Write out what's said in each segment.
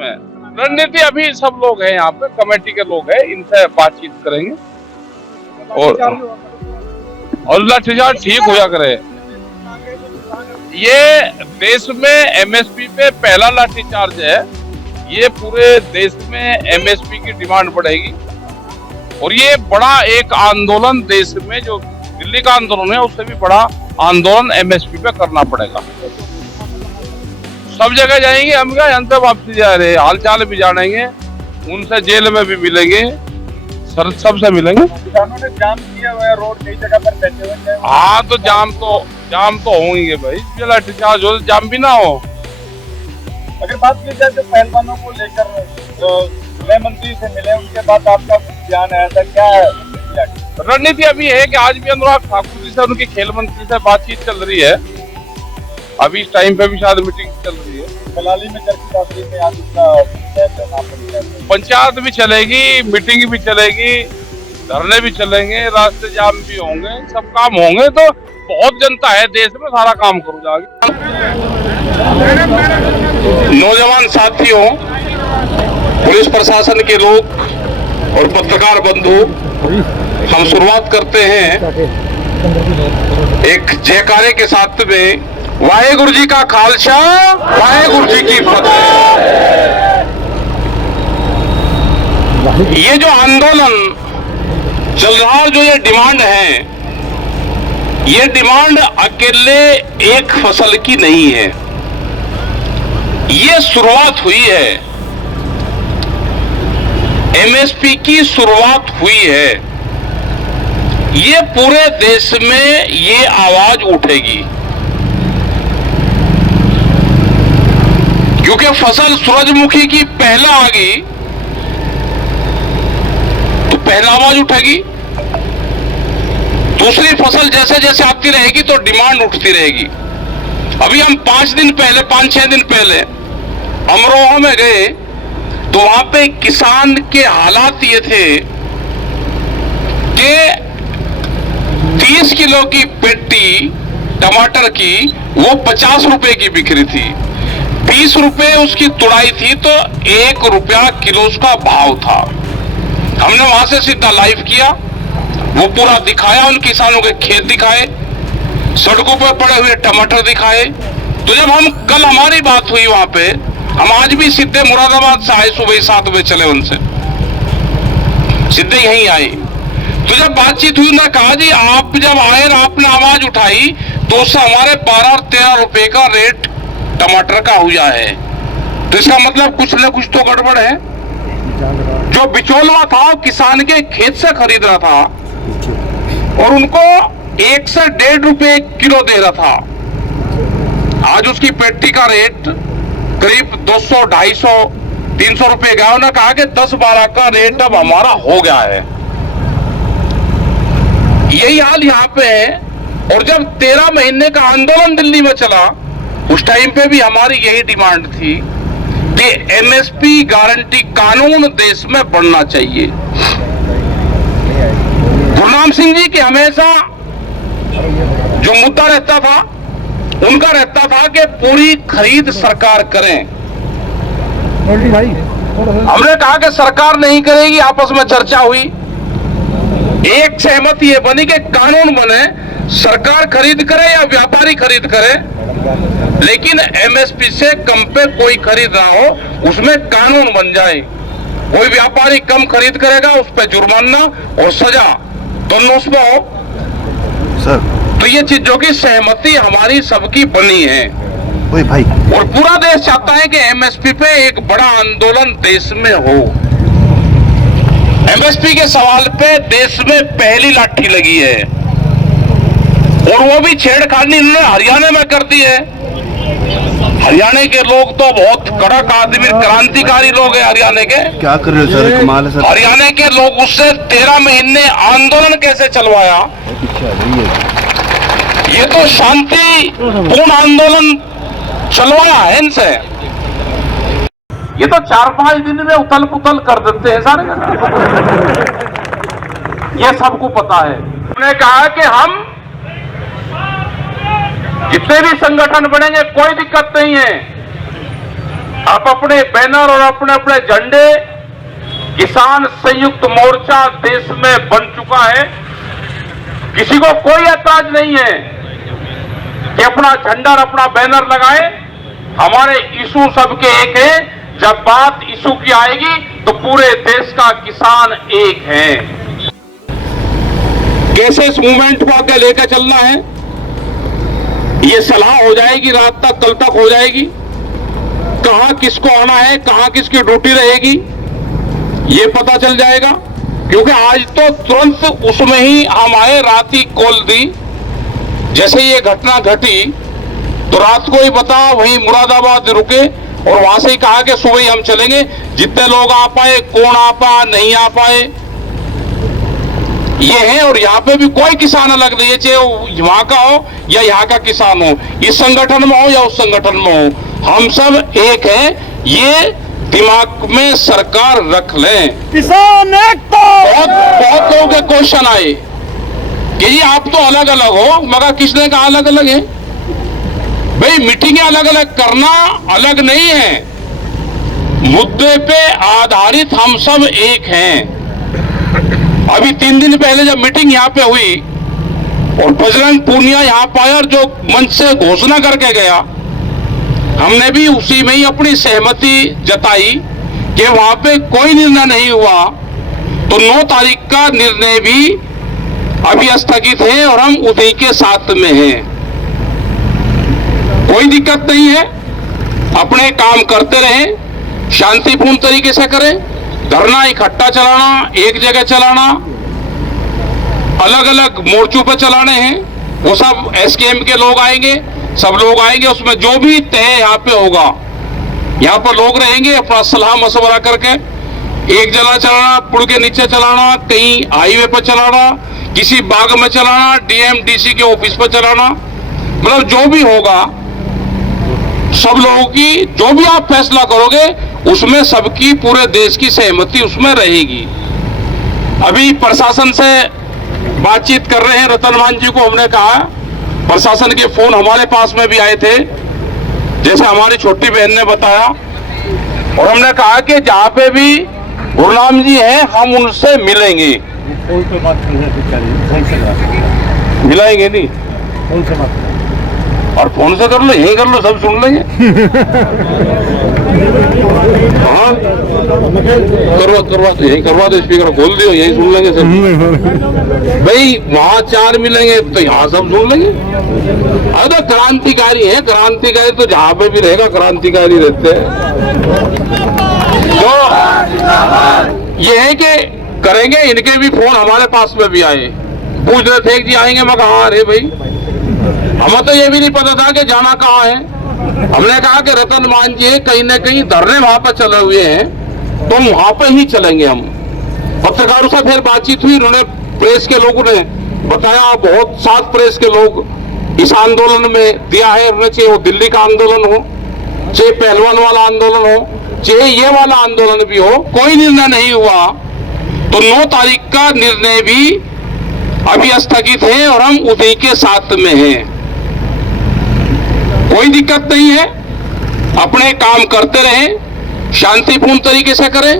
में। रणनीति अभी सब लोग हैं यहाँ पे, कमेटी के लोग हैं, इनसे बातचीत करेंगे और लाठीचार्ज ठीक हो जा करे। ये देश में एमएसपी पे पहला लाठीचार्ज है। ये पूरे देश में एमएसपी की डिमांड बढ़ेगी और ये बड़ा एक आंदोलन देश में, जो दिल्ली का आंदोलन है उससे भी बड़ा आंदोलन एमएसपी पे करना पड़ेगा। सब जगह जाएंगे, हम क्या यहाँ से वापसी जा रहे हैं, हालचाल भी जानेंगे, उनसे जेल में भी मिलेंगे, सर सबसे मिलेंगे। किसानों ने जाम किया हुआ है, रोड कई जगह पर बैठे हुए हैं। हाँ तो जाम तो होंगे भाई, लाठीचार्ज हो जाम भी ना हो। अगर बात की जाए तो पहलवानों को लेकर गृह मंत्री से मिले, उनके बाद आपका बयान आया था, क्या रणनीति अभी है कि आज भी अनुराग ठाकुर जी से, उनके खेल मंत्री से बातचीत चल रही है। अभी इस टाइम पे भी शायद मीटिंग चल रही है। कलाली में चर्चा में आज पंचायत भी चलेगी, मीटिंग भी चलेगी, धरने भी चलेंगे, रास्ते जाम भी होंगे, सब काम होंगे। तो बहुत जनता है देश में, सारा काम करूँ जाके। नौजवान साथियों, पुलिस प्रशासन के लोग और पत्रकार बंधु, हम शुरुआत करते हैं एक जयकारे के साथ में। वाहेगुरु जी का खालसा, वाहेगुरु जी की फतेह। ये जो आंदोलन चल रहा है, जो ये डिमांड है, ये डिमांड अकेले एक फसल की नहीं है। ये शुरुआत हुई है, एमएसपी की शुरुआत हुई है। ये पूरे देश में ये आवाज उठेगी, क्योंकि फसल सूरजमुखी की पहला आ गई तो पहला आवाज उठेगी। दूसरी फसल जैसे जैसे आती रहेगी तो डिमांड उठती रहेगी। अभी हम 5-6 दिन पहले अमरोहा में गए तो वहां पे किसान के हालात ये थे कि 30 किलो की पेटी टमाटर की वो 50 रुपए की बिक रही थी। 20 रुपए उसकी तुड़ाई थी तो 1 रुपया किलो उसका भाव था। हमने वहां से सीधा लाइव किया, वो पूरा दिखाया, उन किसानों के खेत दिखाए, सड़कों पर पड़े हुए टमाटर दिखाए। तो जब हम कल हमारी बात हुई वहां पे, हम आज भी सीधे मुरादाबाद से आए, सुबह 7 बजे चले, उनसे सीधे यहीं आए। तो जब बातचीत हुई ना, कहा जी आप जब आए और आपने आवाज उठाई तो उससे हमारे 12 और 13 रुपए का रेट टमाटर का हुआ है। तो इसका मतलब कुछ न कुछ तो गड़बड़ है। जो बिचौलवा था वो किसान के खेत से खरीद रहा था और उनको 1 से 1.5 रुपए किलो दे रहा था। आज उसकी पेटी का रेट करीब 200, 250, 300 रुपए गया। उन्होंने कहा कि 10-12 का रेट अब हमारा हो गया है। यही हाल यहाँ पे है। और जब 13 महीने का आंदोलन दिल्ली में चला, उस टाइम पे भी हमारी यही डिमांड थी कि एमएसपी गारंटी कानून देश में बनना चाहिए। गुरनाम सिंह जी की हमेशा जो मुद्दा रहता था, उनका रहता था कि पूरी खरीद सरकार करें। हमने कहा कि सरकार नहीं करेगी, आपस में चर्चा हुई, एक सहमति ये बनी कि कानून बने, सरकार खरीद करे या व्यापारी खरीद करे, लेकिन एमएसपी से कम पे कोई खरीद ना हो, उसमें कानून बन जाए। कोई व्यापारी कम खरीद करेगा, उस पर जुर्माना और सजा दोनों उसमें हो सर। तो ये चीजों की सहमति हमारी सबकी बनी है। ओए भाई। और पूरा देश चाहता है कि एमएसपी पे एक बड़ा आंदोलन देश में हो। एमएसपी के सवाल पे देश में पहली लाठी लगी है और वो भी छेड़खानी इन्होंने हरियाणा में कर दी है। हरियाणा के लोग तो बहुत कड़क आदमी, क्रांतिकारी लोग हैं हरियाणा के। क्या कर रहे हो सर, कमाल है सर। हरियाणा के लोग उससे 13 महीने आंदोलन कैसे चलवाया। ये तो शांति पूर्ण आंदोलन चलवाया है इनसे। ये तो 4-5 दिन में उथल पुथल कर देते हैं सारे। ये सबको पता है। उन्होंने कहा कि हम जितने भी संगठन बनेंगे कोई दिक्कत नहीं है, अब अपने बैनर और अपने अपने झंडे किसान संयुक्त मोर्चा देश में बन चुका है। किसी को कोई ऐतराज नहीं है कि अपना झंडा और अपना बैनर लगाए। हमारे इशू सबके एक है। जब बात इशू की आएगी तो पूरे देश का किसान एक है। कैसे इस मूवमेंट को आगे लेकर चलना है, ये सलाह हो जाएगी, रात तक कल तक हो जाएगी। कहां किसको आना है, कहां किसकी ड्यूटी रहेगी, ये पता चल जाएगा। क्योंकि आज तो तुरंत उसमें ही हम आए, रात ही कॉल दी। जैसे ये घटना घटी तो रात को ही बता, वहीं मुरादाबाद रुके और वहां से ही कहा कि सुबह ही हम चलेंगे। जितने लोग आ पाए, कौन आ पाया, नहीं आ पाए, ये है। और यहाँ पे भी कोई किसान अलग नहीं है, चाहे वहां का हो या यहाँ का किसान हो, इस संगठन में हो या उस संगठन में हो, हम सब एक हैं। ये दिमाग में सरकार रख लें। किसान एक तो बहुत लोगों के क्वेश्चन आए कि ये आप तो अलग अलग हो, मगर किसने कहा अलग अलग है? भाई मीटिंगें अलग अलग करना अलग नहीं है, मुद्दे पे आधारित हम सब एक हैं। अभी 3 दिन पहले जब मीटिंग यहाँ पे हुई और बजरंग पूनिया यहाँ पाया और जो मंच से घोषणा करके गया, हमने भी उसी में ही अपनी सहमति जताई कि वहां पे कोई निर्णय नहीं हुआ तो 9 तारीख का निर्णय भी अभी स्थगित है और हम उसी के साथ में हैं। कोई दिक्कत नहीं है, अपने काम करते रहें, शांतिपूर्ण तरीके से करें। धरना इकट्ठा चलाना, एक जगह चलाना, अलग अलग मोर्चों पर चलाने हैं, वो सब एसकेएम के लोग आएंगे, सब लोग आएंगे। उसमें जो भी तय यहाँ पे होगा, यहाँ पर लोग रहेंगे, अपना सलाह मशवरा करके एक जगह चलाना, पुल के नीचे चलाना, कहीं हाईवे पर चलाना, किसी बाग में चलाना, डीएमडीसी के ऑफिस पर चलाना, मतलब जो भी होगा सब लोगों की, जो भी आप फैसला करोगे उसमें सबकी, पूरे देश की सहमति उसमें रहेगी। अभी प्रशासन से बातचीत कर रहे हैं, रतन मान जी को हमने कहा, प्रशासन के फोन हमारे पास में भी आए थे, जैसे हमारी छोटी बहन ने बताया, और हमने कहा कि जहां पे भी गुरनाम जी हैं हम उनसे मिलेंगे। मिलाएंगे नहीं, और फोन से कर लो, यही कर लो, सब सुन लेंगे। हाँ करवा दो, यही करवा दो, स्पीकर खोल दियो, यही सुन लेंगे सब। भाई वहां 4 मिलेंगे तो यहाँ सब सुन लेंगे। अरे तो क्रांतिकारी है, क्रांतिकारी तो जहाँ पे भी रहेगा क्रांतिकारी रहते हैं। तो ये है कि करेंगे। इनके भी फोन हमारे पास में भी आए, पूछ रहे थे कि आएंगे, मैं कहा अरे भाई हमें तो ये भी नहीं पता था कि जाना कहाँ है। हमने कहा कि रतन मान जी कहीं ना कहीं धरने वहां पर चले हुए हैं, तो हम वहां पर ही चलेंगे। हम पत्रकारों से फिर बातचीत हुई, उन्होंने, प्रेस के लोगों ने बताया, बहुत 7 प्रेस के लोग इस आंदोलन में दिया है। उन्होंने चाहे वो दिल्ली का आंदोलन हो, चाहे पहलवान वाला आंदोलन हो, चाहे ये वाला आंदोलन भी हो, कोई निर्णय नहीं हुआ तो 9 तारीख का निर्णय भी अभी स्थगित है और हम उसी के साथ में हैं। कोई दिक्कत नहीं है, अपने काम करते रहें, शांतिपूर्ण तरीके से करें।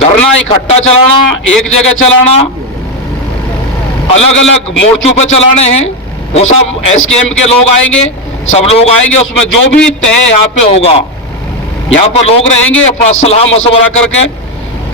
धरना इकट्ठा चलाना, एक जगह चलाना, अलग अलग मोर्चों पर चलाने हैं, वो सब एसकेएम के लोग आएंगे, सब लोग आएंगे। उसमें जो भी तय यहाँ पे होगा, यहाँ पर लोग रहेंगे, अपना सलाह मशवरा करके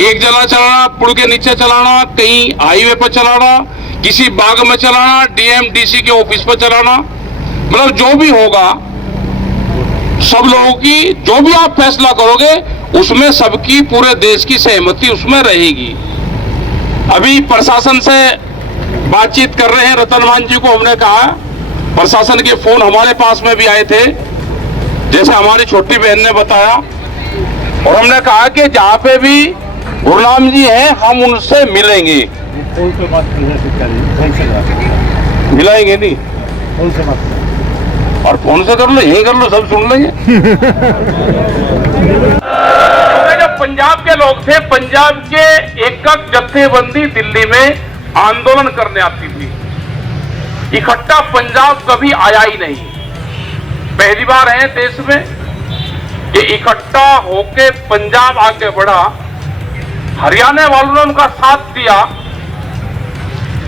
एक जगह चलाना, पुल के नीचे चलाना, कहीं हाईवे पर चलाना, किसी बाग में चलाना, डीएमडीसी के ऑफिस पर चलाना, मतलब जो भी होगा सब लोगों की, जो भी आप फैसला करोगे उसमें सबकी, पूरे देश की सहमति उसमें रहेगी। अभी प्रशासन से बातचीत कर रहे हैं, रतन मान जी को हमने कहा, प्रशासन के फोन हमारे पास में भी आए थे, जैसे हमारी छोटी बहन ने बताया, और हमने कहा कि जहां पे भी गुरनाम जी हैं हम उनसे मिलेंगे। मिलाएंगे नहीं, और फोन से कर लो, यही कर लो, सब सुन लेंगे। जब पंजाब के लोग थे, पंजाब के एकक जत्थेबंदी दिल्ली में आंदोलन करने आती थी, इकट्ठा पंजाब कभी आया ही नहीं। पहली बार है देश में कि इकट्ठा होके पंजाब आगे बढ़ा, हरियाणा वालों ने उनका साथ दिया,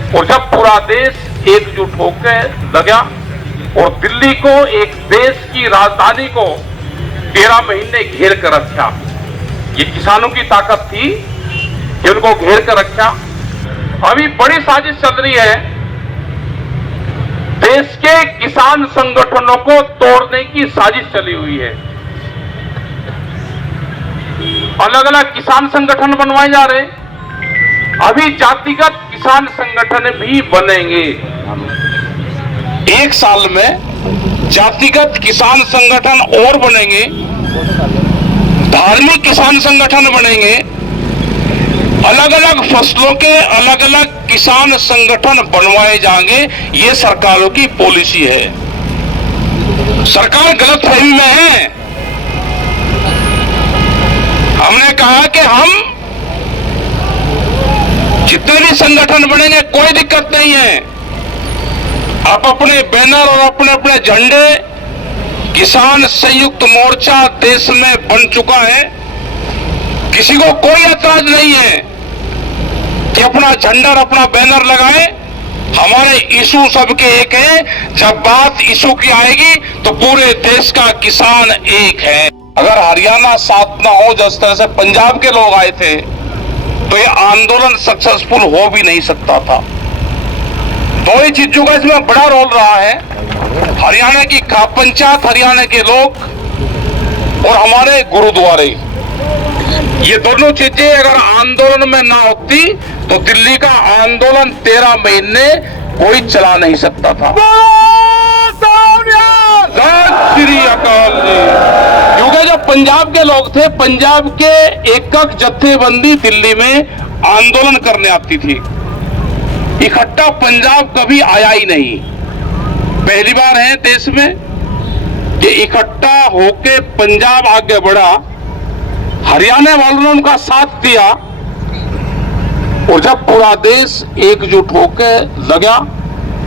और जब पूरा देश एकजुट होकर लगा और दिल्ली को, एक देश की राजधानी को 13 महीने घेर कर रखा। ये किसानों की ताकत थी कि उनको घेर कर रखा। अभी बड़ी साजिश चल रही है, देश के किसान संगठनों को तोड़ने की साजिश चली हुई है। अलग अलग किसान संगठन बनवाए जा रहे हैं, अभी जातिगत किसान संगठन भी बनेंगे। एक साल में जातिगत किसान संगठन और बनेंगे, धार्मिक किसान संगठन बनेंगे, अलग अलग फसलों के अलग अलग किसान संगठन बनवाए जाएंगे। ये सरकारों की पॉलिसी है। सरकार गलतफहमी में है। हमने कहा कि हम जितने भी संगठन बनेंगे कोई दिक्कत नहीं है, आप अपने बैनर और अपने अपने झंडे, किसान संयुक्त मोर्चा देश में बन चुका है, किसी को कोई ऐतराज नहीं है कि अपना झंडा और अपना बैनर लगाए। हमारे इशू सबके एक है। जब बात इशू की आएगी तो पूरे देश का किसान एक है। अगर हरियाणा साथ ना हो, जिस तरह से पंजाब के लोग आए थे, तो ये आंदोलन सक्सेसफुल हो भी नहीं सकता था। दो ही चीजों का इसमें बड़ा रोल रहा है, हरियाणा की खाप पंचायत, हरियाणा के लोग और हमारे गुरुद्वारे। ये दोनों चीजें अगर आंदोलन में ना होती तो दिल्ली का आंदोलन 13 महीने कोई चला नहीं सकता था। श्री अकाल जी। क्योंकि जो पंजाब के लोग थे, पंजाब के एकक जत्थेबंदी दिल्ली में आंदोलन करने आती थी। इकट्ठा पंजाब कभी आया ही नहीं। पहली बार है देश में कि इकट्ठा होके पंजाब आगे बढ़ा, हरियाणा वालों ने उनका साथ दिया, और जब पूरा देश एकजुट होकर लगा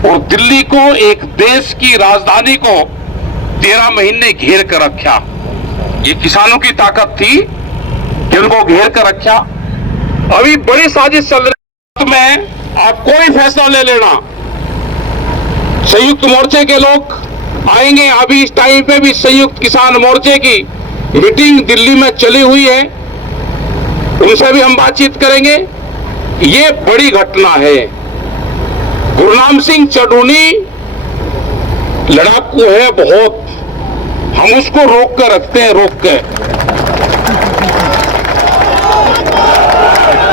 और दिल्ली को, एक देश की राजधानी को 13 महीने घेर कर रखा। ये किसानों की ताकत थी कि उनको घेर कर रखा। अभी बड़ी साजिश चल रही में आप कोई फैसला ले लेना, संयुक्त मोर्चे के लोग आएंगे। अभी इस टाइम पे भी संयुक्त किसान मोर्चे की मीटिंग दिल्ली में चली हुई है, उनसे भी हम बातचीत करेंगे। ये बड़ी घटना है। गुरनाम सिंह चढ़ूनी लड़ाकू है बहुत, हम उसको रोक कर रखते हैं, रोक कर।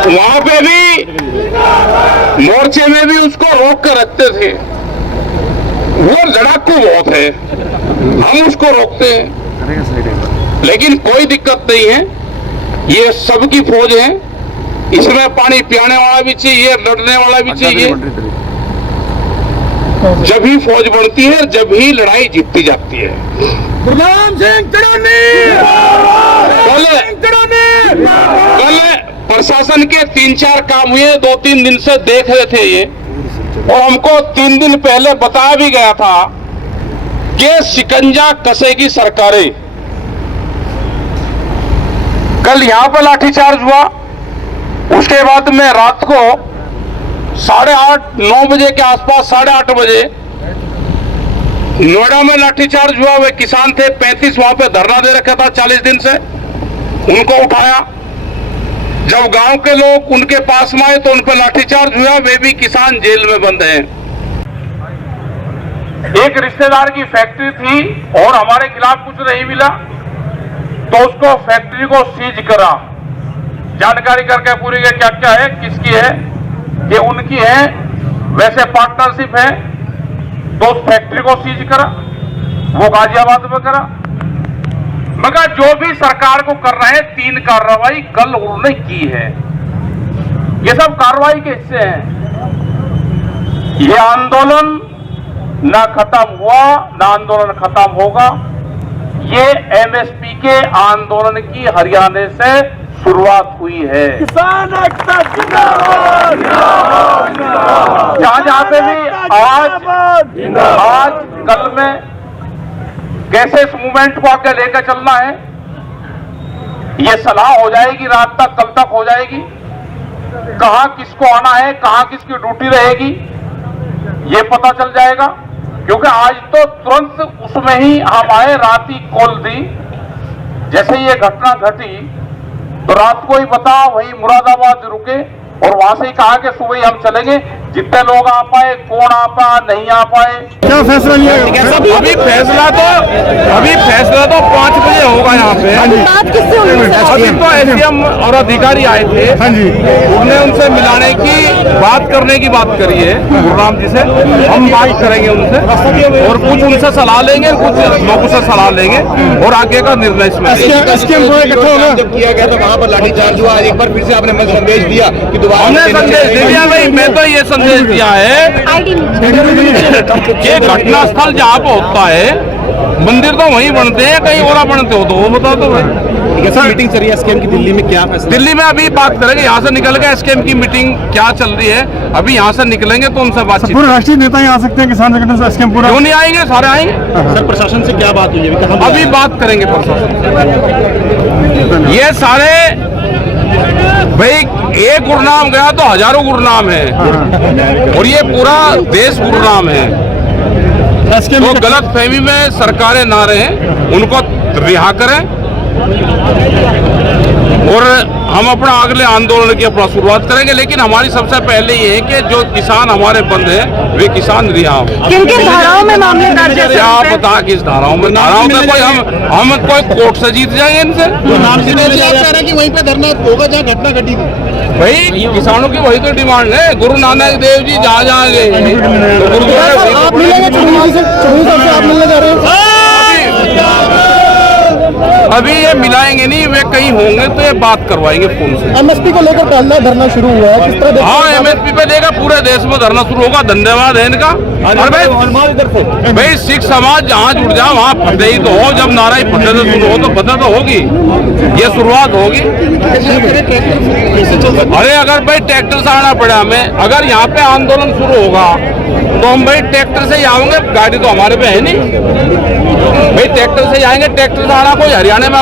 वहां पे भी मोर्चे में भी उसको रोक कर रखते थे। वो लड़ाकू बहुत है, हम उसको रोकते हैं, लेकिन कोई दिक्कत नहीं है। ये सबकी फौज है, इसमें पानी पियाने वाला भी चाहिए, लड़ने वाला भी चाहिए। जब ही फौज बढ़ती है, जब ही लड़ाई जीतती जाती है। गुरनाम सिंह चढ़ूनी, कल प्रशासन के 3-4 काम हुए, 2-3 दिन से देख रहे थे ये, और हमको 3 दिन पहले बताया भी गया था कि शिकंजा कसेगी सरकारें। कल यहां पर लाठीचार्ज हुआ, उसके बाद में रात को 8:30-9 बजे के आसपास, 8:30 बजे नोएडा में लाठीचार्ज हुआ। वे किसान थे 35, वहां पे धरना दे रखा था 40 दिन से, उनको उठाया। जब गांव के लोग उनके पास में आए तो उन पर लाठीचार्ज हुआ। वे भी किसान जेल में बंद हैं। एक रिश्तेदार की फैक्ट्री थी और हमारे खिलाफ कुछ नहीं मिला तो उसको फैक्ट्री को सीज करा, जानकारी करके पूरी के क्या क्या है, किसकी है, ये उनकी है, वैसे पार्टनरशिप है, तो उस फैक्ट्री को सीज करा। वो गाजियाबाद में करा। मगर जो भी सरकार को कर रहे हैं, 3 कार्रवाई कल उन्होंने की है। ये सब कार्रवाई के हिस्से हैं। ये आंदोलन ना खत्म हुआ, ना आंदोलन खत्म होगा। ये एमएसपी के आंदोलन की हरियाणा से शुरुआत हुई है। किसान एकता जिंदाबाद, जहां पे भी आज कल में कैसे इस मूवमेंट को आगे लेकर चलना है, ये सलाह हो जाएगी रात तक, कल तक हो जाएगी। कहां किसको आना है, कहां किसकी ड्यूटी रहेगी, ये पता चल जाएगा। क्योंकि आज तो तुरंत उसमें ही हम आए, रात ही कॉल दी। जैसे ये घटना घटी तो रात को ही बता, वही मुरादाबाद रुके और वहां से ही कहा कि सुबह ही हम चलेंगे, जितने लोग आ पाए, कौन आ पाए, नहीं आ पाए। क्या फैसला लिया गया? अभी फैसला तो 5 बजे होगा यहाँ पे। बात किससे हुई सर? अभी तो एसडीएम और अधिकारी आए थे। हाँ जी। उन्होंने उनसे मिलाने की बात करने की बात करी है गुरुराम जी से। हम बात करेंगे उनसे और कुछ उनसे सलाह लेंगे, कुछ लोगों से सलाह लेंगे और आगे का निर्णय इसमें जब किया गया तो वहाँ पर लाठीचार्ज हुआ। एक बार फिर से आपने संदेश दिया कि दोबारा हमने संदेश दे दिया भाई। मैं तो ये संदेश दिया है कि घटना स्थल जहाँ पे होता है, मंदिर तो वहीं बनते हैं, कहीं और बनते हो तो वो बता दो भाई। सर मीटिंग चल रही है एसकेएम की दिल्ली में, क्या फैसला? दिल्ली में अभी बात करेंगे, यहाँ से निकल के एसकेएम की मीटिंग क्या चल रही है, अभी यहाँ से निकलेंगे तो उनसे बातचीत। पूरे राष्ट्रीय नेता ही आ सकते हैं किसान संगठन से स्कीम पूरा? क्यों नहीं आएंगे, सारे आएंगे। सर प्रशासन से क्या बात हुई है? अभी बात करेंगे प्रशासन से। ये सारे भाई, एक गुरुनाम गया तो हजारों गुरुनाम है और ये पूरा देश गुरुनाम है। तो गलत फहमी में सरकारें ना रहें, उनको रिहा करें और हम अपना अगले आंदोलन की अपना शुरुआत करेंगे। लेकिन हमारी सबसे पहले ये है कि जो किसान हमारे बंद हैं वे किसान रिहा हो। किन किन धाराओं में मामले दर्ज है? क्या पता किस धाराओं में, धाराओं में कोई हम कोई कोर्ट से जीत जाएंगे इनसे। कि वहीं पे धरना होगा जहाँ घटना घटी थी। भाई किसानों की वही तो डिमांड है। गुरु नानक देव जी जहाँ जहाँ गए तो गुरुद्वारा आप मिलेंगे चुनौती से आप मिलने जा रहे हो? अभी ये मिलाएंगे नहीं, वे कहीं होंगे तो ये बात करवाएंगे फोन से। एमएसपी को लेकर पहला धरना शुरू हुआ है, किस तरह? हाँ, एमएसपी पे लेगा, पूरे देश में धरना शुरू होगा। धन्यवाद है इनका। और भाई सिख समाज जहाँ जुड़ जाए वहाँ फतेह ही तो हो। जब नारा ही फतेह से शुरू हो तो फतेह तो होगी, ये शुरुआत होगी। अरे अगर भाई ट्रैक्टर से आना पड़ा हमें, अगर यहाँ पे आंदोलन शुरू होगा तो हम भाई ट्रैक्टर से ही आएंगे, गाड़ी तो हमारे पे है नहीं भाई। ट्रैक्टर से ही आएंगे, ट्रैक्टर से आना कोई हरियाणा में